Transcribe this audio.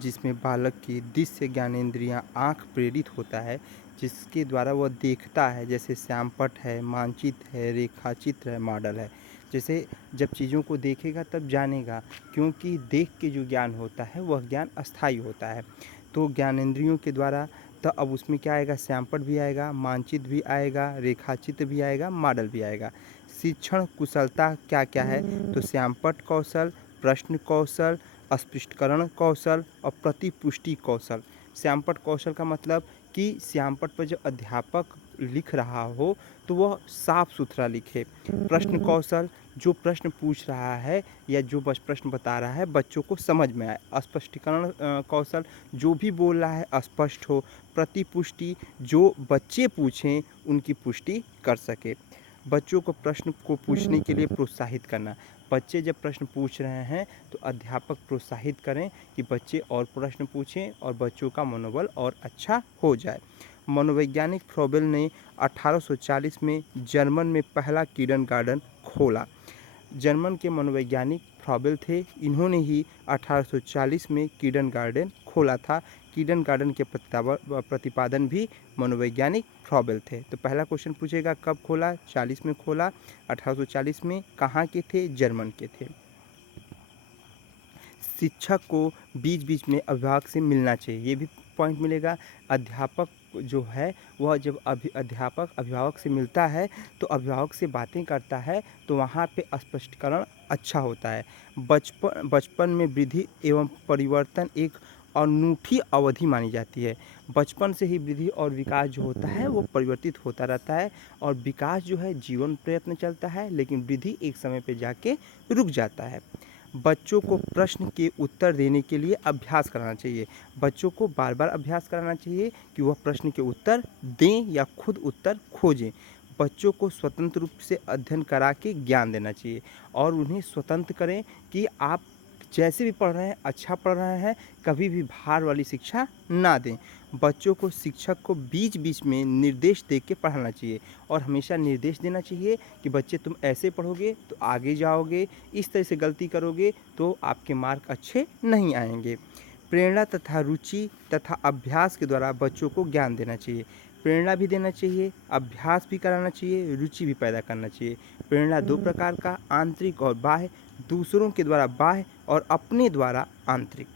जिसमें बालक की दृश्य ज्ञानेंद्रियाँ आँख प्रेरित होता है, जिसके द्वारा वह देखता है। जैसे श्यामपट्ट है, मानचित्र है, रेखाचित्र है, मॉडल है। जैसे जब चीज़ों को देखेगा तब जानेगा, क्योंकि देख के जो ज्ञान होता है वह ज्ञान अस्थायी होता है। तो ज्ञानेंद्रियों के द्वारा तो अब उसमें क्या आएगा, श्यामपट्ट भी आएगा, मानचित्र भी आएगा, रेखाचित्र भी आएगा, मॉडल भी आएगा। शिक्षण कुशलता क्या क्या है, तो श्यामपट्ट कौशल, प्रश्न कौशल, स्पष्टीकरण कौशल और प्रतिपुष्टि कौशल। श्यामपट्ट कौशल का मतलब कि श्यामपट्ट पर जब अध्यापक लिख रहा हो तो वह साफ सुथरा लिखे। प्रश्न कौशल, जो प्रश्न पूछ रहा है या जो बस प्रश्न बता रहा है बच्चों को समझ में आए। स्पष्टीकरण कौशल, जो भी बोल रहा है स्पष्ट हो। प्रतिपुष्टि, जो बच्चे पूछें उनकी पुष्टि कर सके। बच्चों को प्रश्न को पूछने के लिए प्रोत्साहित करना। बच्चे जब प्रश्न पूछ रहे हैं तो अध्यापक प्रोत्साहित करें कि बच्चे और प्रश्न पूछें और बच्चों का मनोबल और अच्छा हो जाए। मनोवैज्ञानिक फ्रॉबेल ने 1840 में जर्मन में पहला किंडरगार्टन खोला। जर्मन के मनोवैज्ञानिक फ्रॉबेल थे, इन्होंने ही 1840 में किंडरगार्टन खोला था। किंडरगार्टन के प्रतिपादन भी मनोवैज्ञानिक फ्रॉबेल थे। तो पहला क्वेश्चन पूछेगा कब खोला, 40 में खोला, 1840 में। कहाँ के थे, जर्मन के थे। शिक्षक को बीच बीच में अभिभावक से मिलना चाहिए, ये भी पॉइंट मिलेगा। अध्यापक जो है वह जब अध्यापक अभिभावक से मिलता है तो अभिभावक से बातें करता है तो वहाँ पे स्पष्टीकरण अच्छा होता है। बचपन में वृद्धि एवं परिवर्तन एक अनूठी अवधि मानी जाती है। बचपन से ही वृद्धि और विकास जो होता है वो परिवर्तित होता रहता है, और विकास जो है जीवन प्रयत्न चलता है, लेकिन वृद्धि एक समय पे जाके रुक जाता है। बच्चों को प्रश्न के उत्तर देने के लिए अभ्यास कराना चाहिए। बच्चों को बार बार अभ्यास कराना चाहिए कि वह प्रश्न के उत्तर दें या खुद उत्तर खोजें। बच्चों को स्वतंत्र रूप से अध्ययन करा के ज्ञान देना चाहिए और उन्हें स्वतंत्र करें कि आप जैसे भी पढ़ रहे हैं अच्छा पढ़ रहे हैं, कभी भी भार वाली शिक्षा ना दें। बच्चों को शिक्षक को बीच बीच में निर्देश दे के पढ़ाना चाहिए और हमेशा निर्देश देना चाहिए कि बच्चे तुम ऐसे पढ़ोगे तो आगे जाओगे, इस तरह से गलती करोगे तो आपके मार्क अच्छे नहीं आएंगे। प्रेरणा तथा रुचि तथा अभ्यास के द्वारा बच्चों को ज्ञान देना चाहिए। प्रेरणा भी देना चाहिए, अभ्यास भी कराना चाहिए, रुचि भी पैदा करना चाहिए। प्रेरणा दो प्रकार का, आंतरिक और बाह्य। दूसरों के द्वारा बाह्य और अपने द्वारा आंतरिक।